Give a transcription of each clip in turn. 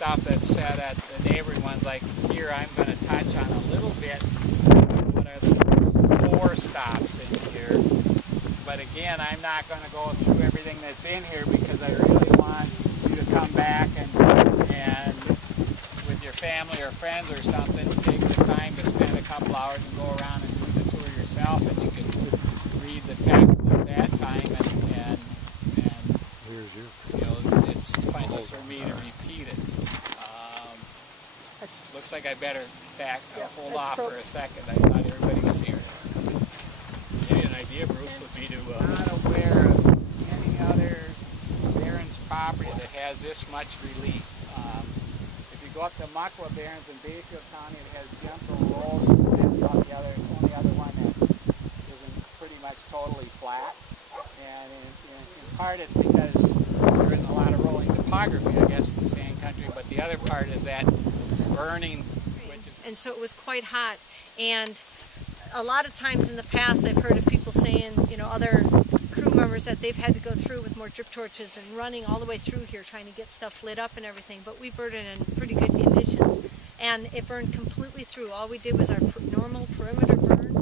stuff that's said at the neighboring ones, like here I'm going to touch on a little bit what are the first 4 stops in here. But again, I'm not going to go through everything that's in here because I really want you to come back and with your family or friends or something, take the time to spend a couple hours and go around and do the tour yourself, and you can read the text at that time and here's you. You know, it's pointless for me to repeat it. Looks like I better hold off for a second. I thought everybody was here. Maybe an idea, Bruce, would be to... Not aware of any other Barrens property that has this much relief. If you go up to Muckwa Barrens in Bayfield County, it has gentle rolls, and the only other one that isn't pretty much totally flat. And in part it's because there isn't a lot of rolling topography, I guess, in the sand country, but the other part is that burning, which is... And so it was quite hot, and a lot of times in the past I've heard of people saying, you know, other crew members that they've had to go through with more drip torches and running all the way through here trying to get stuff lit up and everything, but we burned it in pretty good conditions, and it burned completely through. All we did was our normal perimeter burn.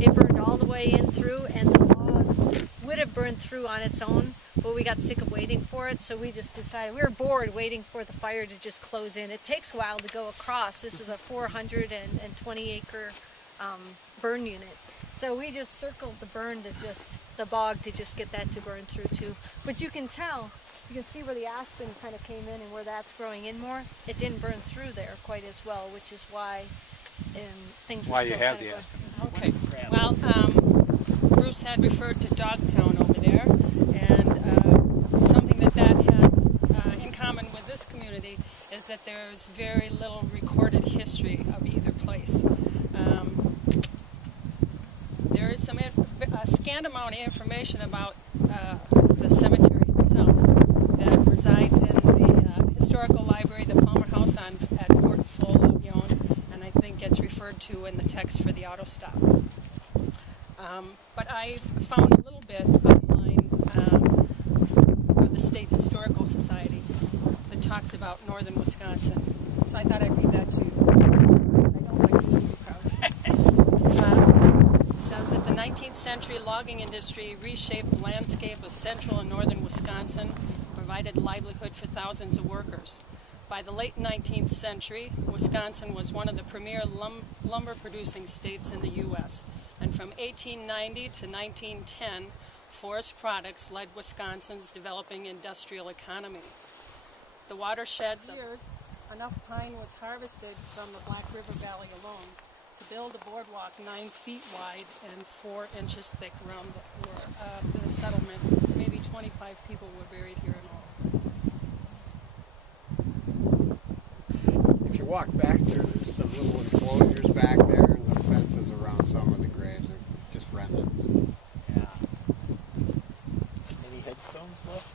It burned all the way in through, and the log would have burned through on its own, but we got sick of waiting for it, so we just decided, we were bored waiting for the fire to just close in. It takes a while to go across. This is a 420 acre burn unit. So we just circled the burn to the bog to just get that to burn through too. But you can tell, you can see where the aspen kind of came in and where that's growing in more. It didn't burn through there quite as well, which is why things were still kind of Okay, well, Bruce had referred to Dogtown over there, and something that has in common with this community is that there's very little recorded history of either place. There is a scant amount of information about the cemetery itself that resides in the historical library, the Palmer House at Fort Full-Yon, and I think gets referred to in the text for the auto stop. But I found a little bit online of the State Historical Society that talks about northern Wisconsin. So I thought I'd read that to you, since I don't like security crowds. It says that the 19th century logging industry reshaped the landscape of central and northern Wisconsin, provided livelihood for thousands of workers. By the late 19th century, Wisconsin was one of the premier lumber-producing states in the U.S., and from 1890 to 1910, forest products led Wisconsin's developing industrial economy. The watersheds of years, enough pine was harvested from the Black River Valley alone to build a boardwalk 9 feet wide and 4 inches thick around the settlement. Maybe 25 people were buried here in all. If you walk back there's some little enclosures back there and the fences around some of the graves. They're just remnants. Yeah. Any headstones left?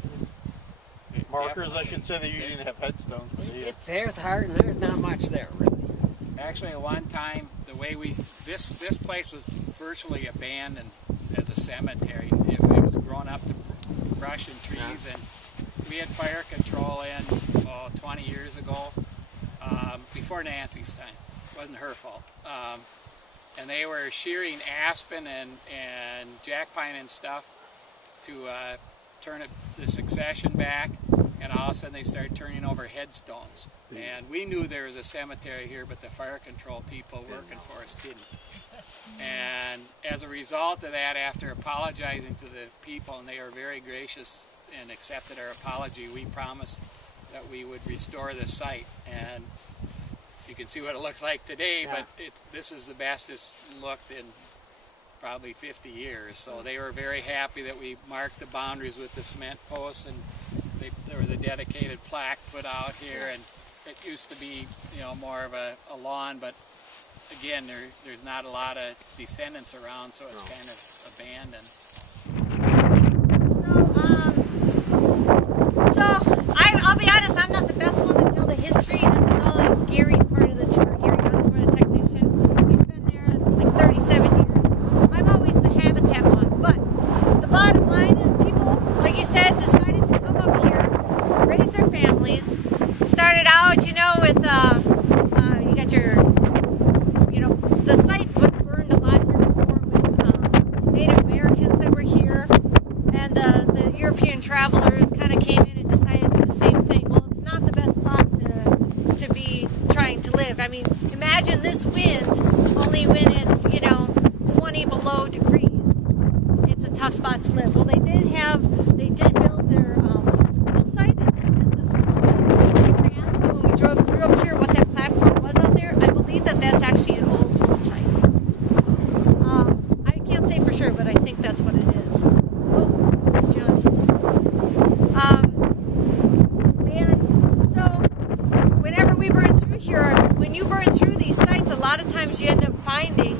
Markers, I should say. They usually didn't have headstones, but yeah. There's hard and there's not much there, really. Actually, at one time, the way this place was virtually abandoned as a cemetery. It was grown up to brush and trees, and we had fire control in 20 years ago, before Nancy's time. It wasn't her fault. And they were shearing aspen and jack pine and stuff to turn the succession back, and all of a sudden they started turning over headstones. And we knew there was a cemetery here, but the fire control people working for us didn't. And as a result of that, after apologizing to the people, and they were very gracious and accepted our apology, we promised that we would restore the site. And you can see what it looks like today, but this is the best it's looked in probably 50 years. So they were very happy that we marked the boundaries with the cement posts, and there was a dedicated plaque put out here, and it used to be, you know, more of a lawn, but again, there's not a lot of descendants around, so it's kind of abandoned. I'll be honest, I'm not the best one to tell the history. This is always Gary's part of the tour. Gary Gunsford, the technician. He's been there like 37 years. I'm always the habitat one, but the bottom line is people, like you said, decided to come up here, raise their families, started out, you know, Native Americans that were here, and the European travelers kind of came in and decided to do the same thing. Well, it's not the best spot to be trying to live. I mean, imagine this wind only when it's, 20 below degrees. It's a tough spot to live. Well, they did build their school site, and this is the school site. We were asking when we drove through up here what that platform was out there. I believe that that's actually an old home site. I can't say for sure, but I think that's what it is. Oh, it's Johnny. And so, whenever we burn through here, when you burn through these sites, a lot of times you end up finding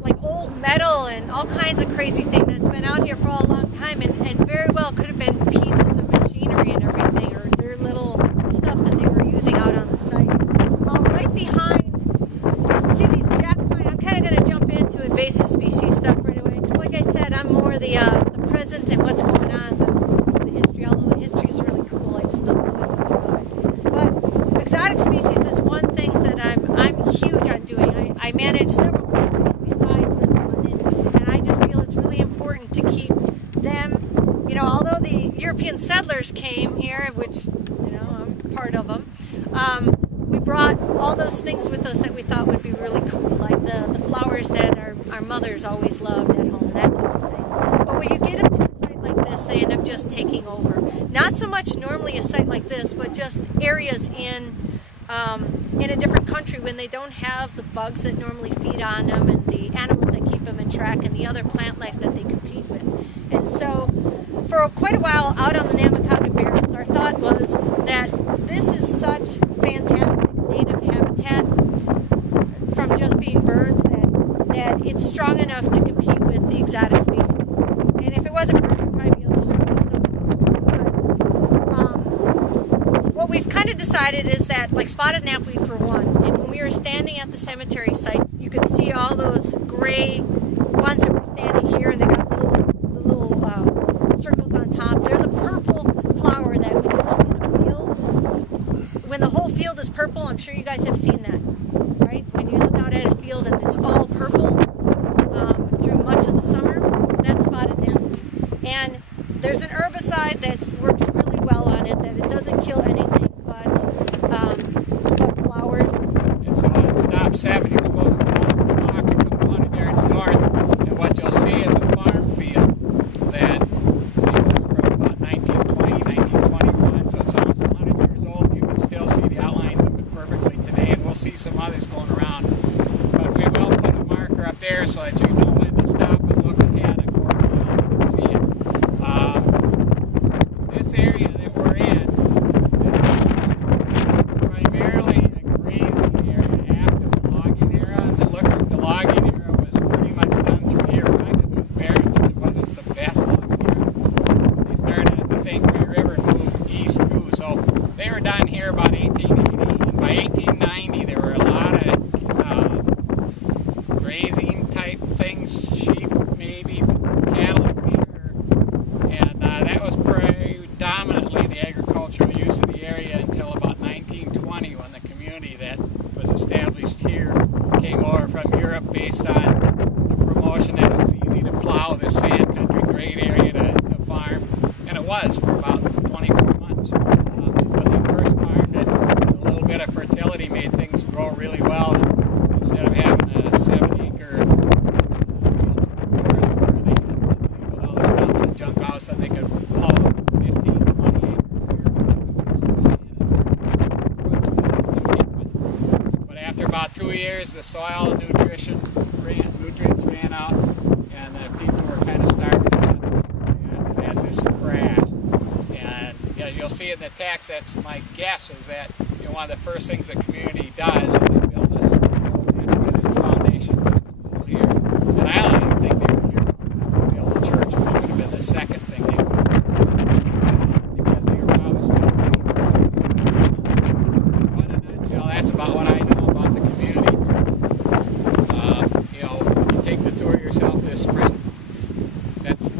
like old metal and all kinds of crazy things that's been out here for a long time, and very well could have been pieces of machinery and everything, or their little stuff that they were using out on the site. Right behind, see these jack pine, I'm kind of going to jump into invasive species stuff right away, because like I said, I'm more the present and what's going on than so much the history, although the history is really cool. I just don't know as much about it. But exotic species is one thing that I'm huge on doing. I manage several properties besides this one, and I just feel it's really important to keep them, although the European settlers came here, which, I'm part of them, we brought all those things with us that we thought would be really cool, like the flowers that our mothers always loved at home, that type of thing. But when you get into a site like this, they end up just taking over. Not so much normally a site like this, but just areas in a different country when they don't have the bugs that normally feed on them and the animals that keep them in track and the other plant life that they compete with. And so for quite a while out on the Namekagon Barrens, our thought was that this is such fantastic native habitat from just being burned that it's strong enough to compete with the exotic species. And if it wasn't burned, I'd probably be able to show you some of them. But what we've kind of decided is that, like spotted knapweed for one, and when we were standing at the cemetery site, you could see all those gray ones that were standing here, and they got the little circles on top. They're the purple flower that when you look in a field, when the whole field is purple, I'm sure you guys have seen that, right? When you look out at a field and it's all purple through much of the summer, that's spotted knapweed. And there's an herbicide that works really well on it, that it doesn't kill anything but flowers. And so it stops 7 years supposed to walk a couple 100 yards north, and what you'll see is a farm field that goes from about 1920, 1921, so it's almost 100 years old. You can still see the outlines of it perfectly today, and we'll see some others going around. But we will put a marker up there so that you know when to stop and look ahead a quarter mile and see it. This area that we're in, this is primarily a grazing area after the logging era, and it looks like the logging era was pretty much done through here. In fact, it was barren, but it wasn't the best logging era. They started at the St. Croix River and moved east too, so they were done here about 1880, and by 1890 there were a lot of grazing type things, sheep maybe, but cattle for sure, and that was predominantly the agricultural use of the area until about 1920, when the community that was established here came over from Europe based on the promotion that it was easy to plow this sand country, great area to farm, and it was for about 24 months. When they first farmed it, a little bit of fertility made things grow really well. Instead of having a 7-acre forest where they had with all the stumps and junk out, so they could plow 15, 20 acres here because it was sand and wood stuff to compete with. But after about 2 years, the soil nutrients ran out, and the people were kind of starving to death. And that this crashed. And as you'll see in the text, that's my guess, is that one of the first things the community does is they build a school. That's why the foundation for the school here. And I don't even think they were here to build a church, which would have been the second thing they would do, because they were probably still thinking the same thing. So in a nutshell, that's about what I know about the community here. You take the tour yourself this spring. That's